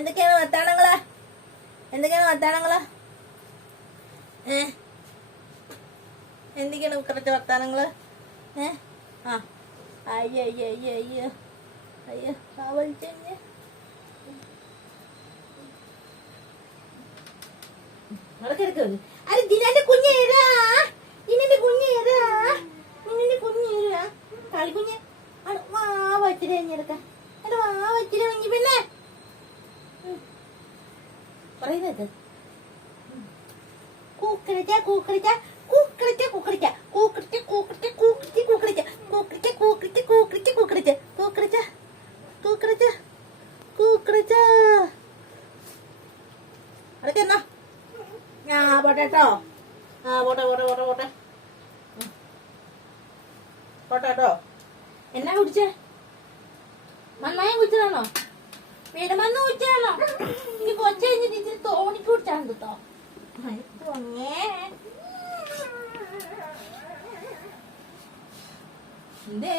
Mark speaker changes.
Speaker 1: എന്തൊക്കെയാണ് വർത്താനങ്ങൾ? എന്തൊക്കെയാണ് വർത്താനങ്ങൾ? ഏ? എന്തൊക്കെയാണ് കുറച്ച് വർത്താനങ്ങൾ? ഏ? ആ. അയ്യോ അയ്യോ അയ്യോ അയ്യോ. അയ്യോ വലിച്ചെന്നെ നടക്കെടുക്ക് അരെ ദിനാന്റെ കുഞ്ഞേരാ ദിനാന്റെ കുഞ്ഞേരാ ദിനാന്റെ കുഞ്ഞേരാ കളിക്കുഞ്ഞ് വാ വച്ചിട്ട് കഴിഞ്ഞെടുക്കാം എന്റെ വാ വച്ചിട്ട് പിന്നെ. പറയുന്നത്? കൂക്കറിച്ച കൂക്കറിച്ച കൂക്കറിച്ച കൂക്കറിച്ച കൂക്കറിച്ച കൂക്കറിച്ച കൂക്കറിച്ച കൂക്കറിച്ച കൂക്കറിച്ച കൂക്കറിച്ച കൂക്കറിച്ച കൂക്കറിച്ച കൂക്കറിച്ച കൂക്കറിച്ച അതൊക്കെ എന്നാ? ആ പോട്ടെ കേട്ടോ. ആ പോട്ടെ പോട്ടെ പോട്ടെ പോട്ടെ. പോട്ടെ കേട്ടോ. എന്നാ കുടിച്ചേ? നന്നായി കുടിച്ചതാണോ? വീടമന്ന് കുടിച്ചതാണോ ഇനി കൊച്ച കഴിഞ്ഞിട്ട് ഇച്ചിരി തോണിക്ക് കുടിച്ചാണ് കേട്ടോ എന്തേ